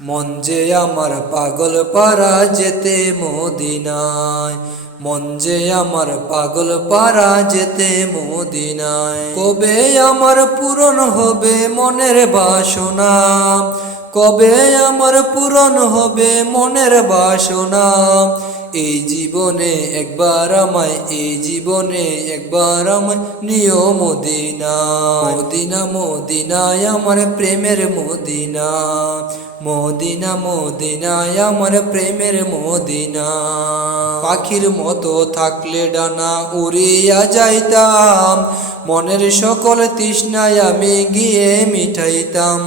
মন যে আমার পাগল পারা যেতে মদিনায়, মন যে আমার পাগল পারা যেতে মদিনায়। কবে আমার পূরণ হবে মনের বাসনা, কবে আমার পূরণ হবে মনের বাসনা। এই জীবনে একবার আমায়, এই জীবনে একবার আমায় নিও মদিনা। মদিনা মদিনায় আমার প্রেমের মদিনা, মদিনা মদিনায় আমার প্রেমের মদিনা। পাখির মতো থাকলে ডানা উড়িয়া যাইতাম, মনের সকল তৃষ্ণায় আমি গিয়ে মিটাইতাম।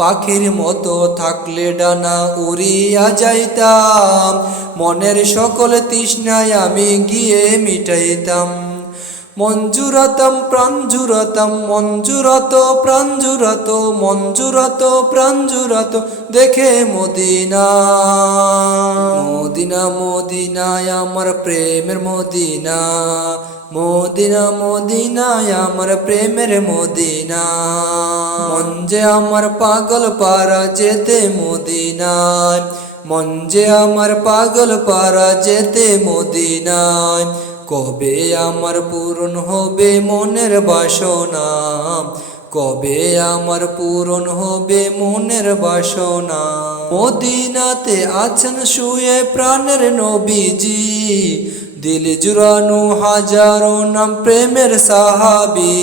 পাখির মতো থাকলে ডানা উড়িয়া যাইতাম, মনের সকল তৃষ্ণায় আমি গিয়ে মিটাইতাম। মঞ্জুরতম প্রাঞ্জুরতম মঞ্জুরত প্রাঞ্জুরত মঞ্জুরত প্রাঞ্জুরত দেখে মদিনা। মদিনা মদিনায় আমার প্রেমের মদিনা, মদিনা মদিনায় আমার প্রেমের মদিনা। মন যে আমার পাগল পারা যেতে মদিনায়, মন যে আমার পাগল পারা যেতে মদিনায়। কবে আমার পূরণ হবে মনের বাসনা, কবে আমার পূরণ হবে মনের বাসনা। মদিনাতে আছেন শুয়ে প্রাণের নবীজি, দিল জুড়ানো হাজারো নাম প্রেমের সাহাবী।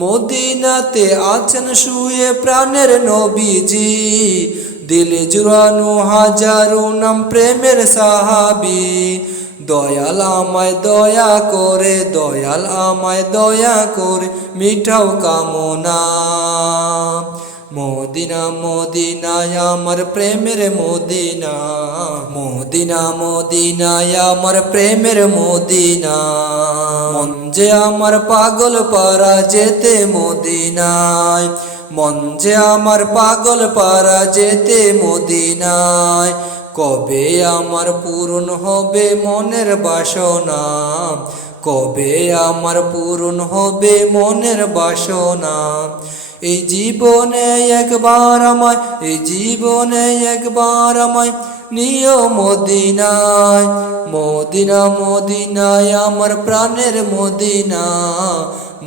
মদিনাতে আছেন শুয়ে প্রাণের নবীজি, দিল জুড়ানো হাজারো নাম প্রেমের সাহাবী। দয়াল আমায় দয়া করে, দয়াল আমায় দয়া করে মিঠাও কামনা। মদিনা মদিনায় আমার প্রেমের মদিনা, মদিনা মদিনায় আমার প্রেমের মদিনা। মন যে আমার পাগল পারা যেতে মদিনায়, মন যে আমার পাগল পারা যেতে মদিনায়। কবে আমার পূরণ হবে মনের বাসনা, কবে আমার পূরণ হবে মনের বাসনা। এই জীবনে একবার আমায়, এই জীবনে একবার আমায় নিও মদিনায়। মদিনা মদিনায় আমার প্রাণের মদিনা,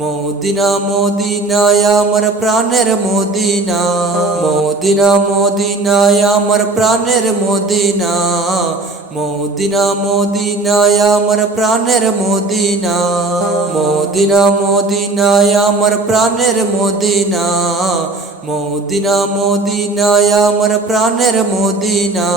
মদিনা মদিনায় আমার প্রাণের মদিনা। মদিনা মদিনায় আমার প্রাণের মদিনা, মদিনা মদিনায় আমার প্রাণের মদিনা। মদিনা মদিনায় আমার প্রাণের মদিনা, মদিনা মদিনায় আমার প্রাণের মদিনা।